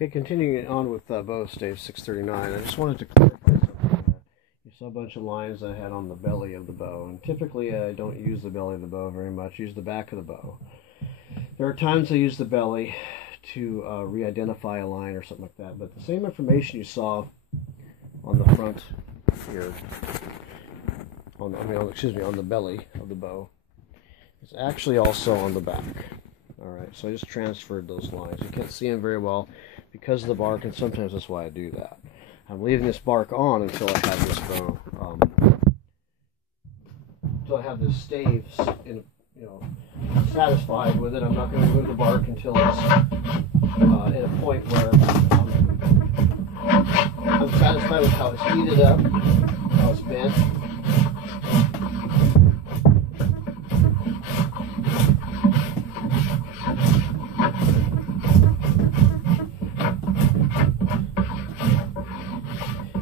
Okay, continuing on with bowstave 639, I just wanted to clarify something. You saw a bunch of lines I had on the belly of the bow, and typically I don't use the belly of the bow very much. I use the back of the bow. There are times I use the belly to re-identify a line or something like that, but the same information you saw on the front here, on the belly of the bow, is actually also on the back. Alright, so I just transferred those lines. You can't see them very well because of the bark, and sometimes that's why I do that. I'm leaving this bark on until I have this bow, until I have this stave satisfied with it. I'm not going to remove the bark until it's at a point where I'm satisfied with how it's heated up, how it's bent.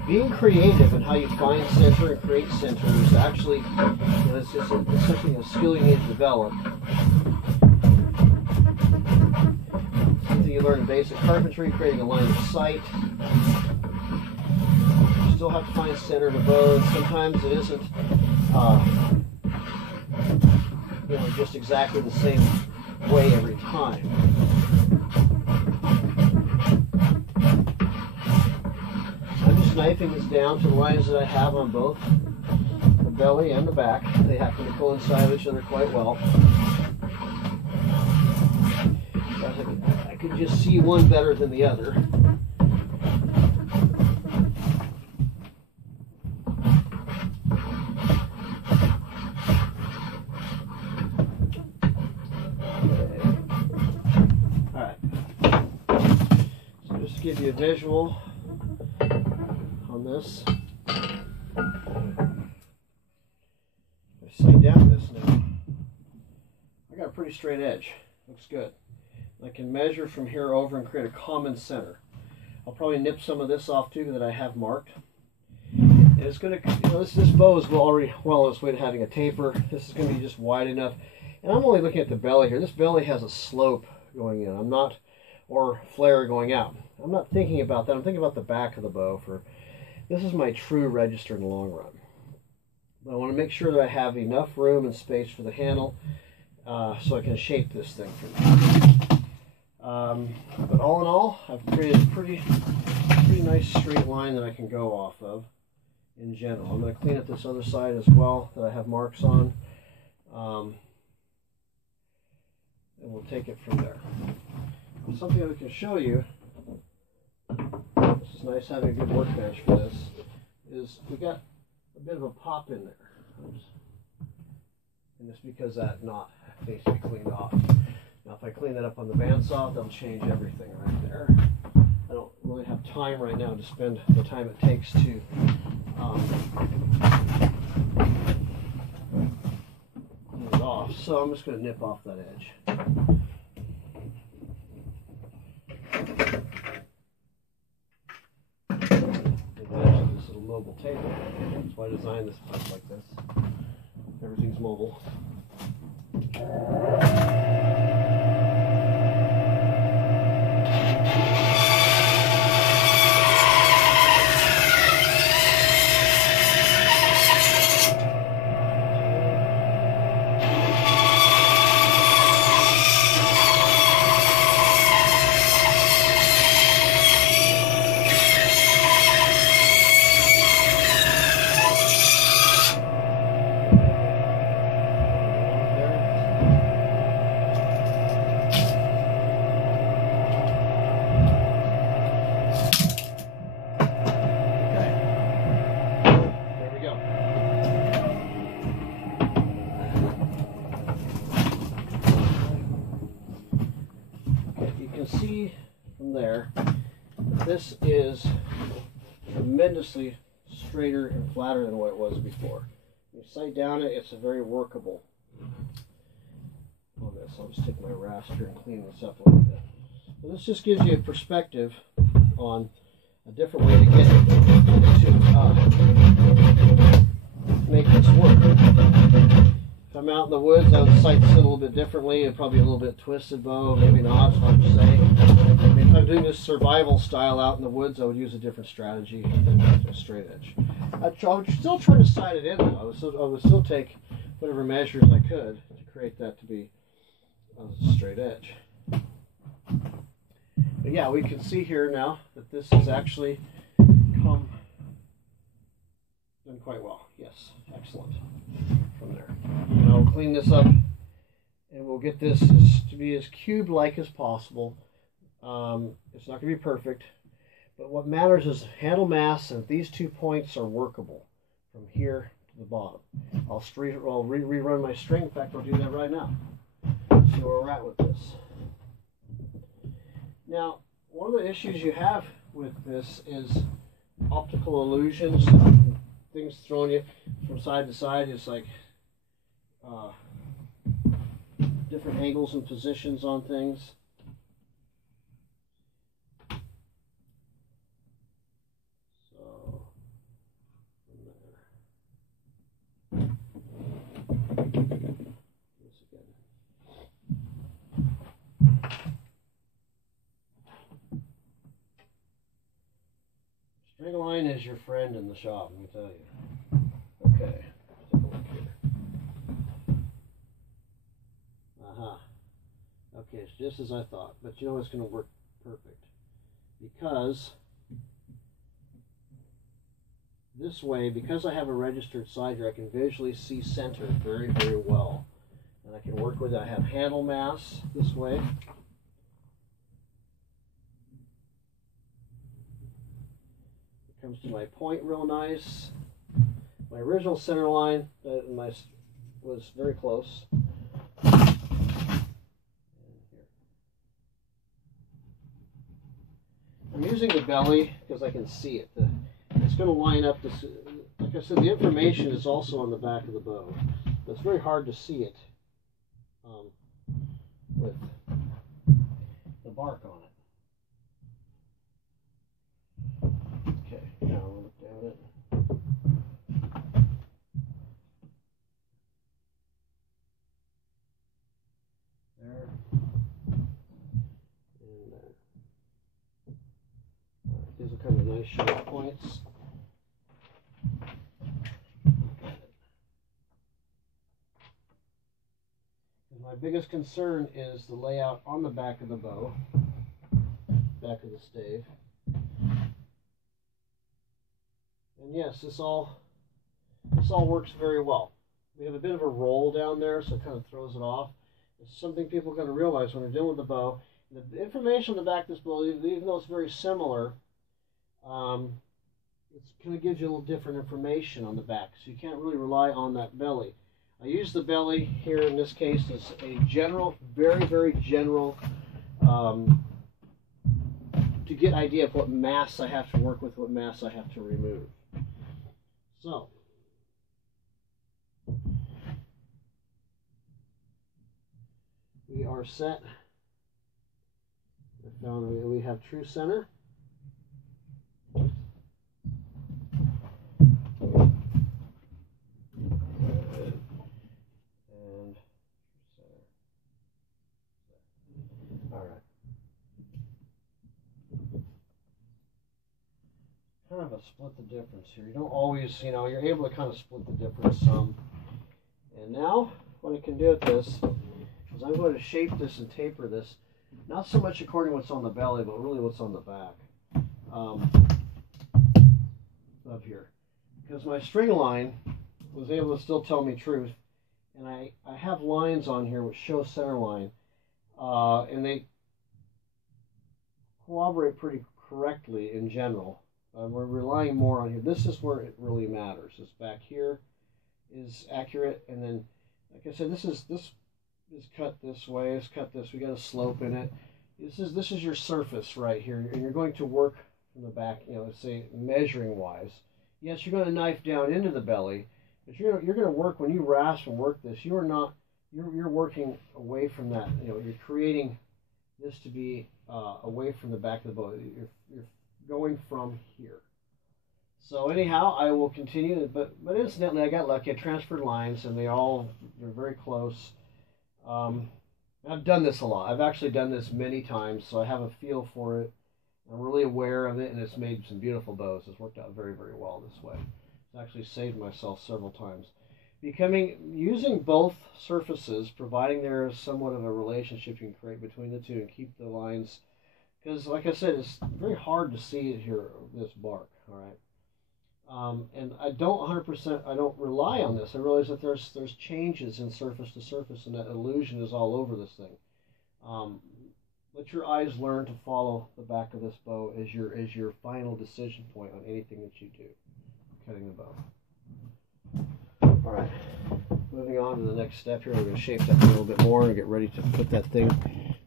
Being creative in how you find center and create center is actually, it's something, a skill you need to develop. Something you learn in basic carpentry, creating a line of sight. You still have to find center in a bow, and sometimes it isn't, just exactly the same way every time. Knifing this down to the lines that I have on both the belly and the back. They happen to coincide with each other quite well. I could just see one better than the other. Alright. So just to give you a visual on this. I sight down this now. I got a pretty straight edge. Looks good. I can measure from here over and create a common center. I'll probably nip some of this off too that I have marked. And it's going to, this bow is already well on its way to having a taper. This is going to be just wide enough. And I'm only looking at the belly here. This belly has a slope going in. I'm not, or flare going out. I'm not thinking about that. I'm thinking about the back of the bow for. This is my true register in the long run. But I want to make sure that I have enough room and space for the handle so I can shape this thing for me. But all in all, I've created a pretty nice straight line that I can go off of in general. I'm going to clean up this other side as well that I have marks on. And we'll take it from there. Something that I can show you. It's nice having a good workbench for this, is we got a bit of a pop in there. Oops. And it's because that knot needs to be cleaned off. Now if I clean that up on the bandsaw, that'll change everything right there. I don't really have time right now to spend the time it takes to clean it off, so I'm just going to nip off that edge. Mobile table. That's why I designed this place like this. Everything's mobile. See from there, this is tremendously straighter and flatter than what it was before. You sight down it, it's a very workable on this. I'll just take my rasp here and clean this up a little bit. So this just gives you a perspective on a different way to get it to make this work. If I'm out in the woods, I would sight this a little bit differently. It'd probably be a little bit twisted bow, maybe not, it's hard to say. I mean, if I'm doing doing this survival style out in the woods, I would use a different strategy than a straight edge. I would still try to side it in though. I would still take whatever measures I could to create that to be a straight edge. But yeah, we can see here now that this has actually come done quite well. Yes, excellent from there. And I'll clean this up and we'll get this to be as cube-like as possible. It's not going to be perfect, but what matters is handle mass, and these 2 points are workable from here to the bottom. I'll rerun my string. In fact, I'll do that right now. See where we're at with this. Now, one of the issues you have with this is optical illusions, things throwing you from side to side. It's like different angles and positions on things. So, from there. This again. String line is your friend in the shop, let me tell you. Okay, let's take a look here. Okay, it's just as I thought, but you know it's going to work perfect. Because this way, because I have a registered side here, I can visually see center very, very well. And I can work with it. I have handle mass this way. It comes to my point real nice. My original center line was very close. I'm using the belly because I can see it. It's going to line up this. Like I said, the information is also on the back of the bow. But it's very hard to see it with the bark on it. Okay, now I'll look down it. There. And there. These are kind of nice sharp points. My biggest concern is the layout on the back of the bow, back of the stave. And yes, this all works very well. We have a bit of a roll down there, so it kind of throws it off. It's something people are going to realize when they're dealing with the bow. The information on the back of this bow, even though it's very similar, it's going to give you a little different information on the back, so you can't really rely on that belly. I use the belly here in this case as a general, very, very general, to get an idea of what mass I have to work with, what mass I have to remove. So, we are set. We have true center. Kind of a split the difference here. You don't always, you're able to kind of split the difference some. And now, what I can do with this is I'm going to shape this and taper this, not so much according to what's on the belly, but really what's on the back up here. Because my string line was able to still tell me truth, and I have lines on here which show center line, and they corroborate pretty correctly in general. We're relying more on here. This is where it really matters. This back here is accurate, and then, like I said, this is cut this way. It's cut this. We got a slope in it. This is your surface right here, and you're going to work from the back. Let's say measuring wise. Yes, you're going to knife down into the belly, but you're going to work when you rasp and work this. You're working away from that. You're creating this to be away from the back of the bow. You're going from here. So anyhow, I will continue, but incidentally, I got lucky. I transferred lines, and they're very close. I've done this a lot. I've actually done this many times, so I have a feel for it. I'm really aware of it, and it's made some beautiful bows. It's worked out very, very well this way. It's actually saved myself several times. Using both surfaces, providing there is somewhat of a relationship you can create between the two and keep the lines, because like I said, it's very hard to see it here, this bark, all right? And I don't 100%, I don't rely on this. I realize that there's changes in surface to surface, and that illusion is all over this thing. Let your eyes learn to follow the back of this bow as your final decision point on anything that you do, cutting the bow. All right, moving on to the next step here. We're going to shape that a little bit more and get ready to put that thing,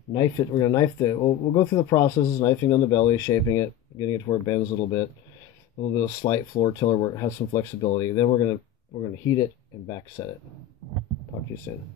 knife it. We're going to knife the, we'll go through the processes, knifing on the belly, shaping it, getting it to where it bends a little bit of slight floor tiller where it has some flexibility. Then we're going to heat it and back set it. Talk to you soon.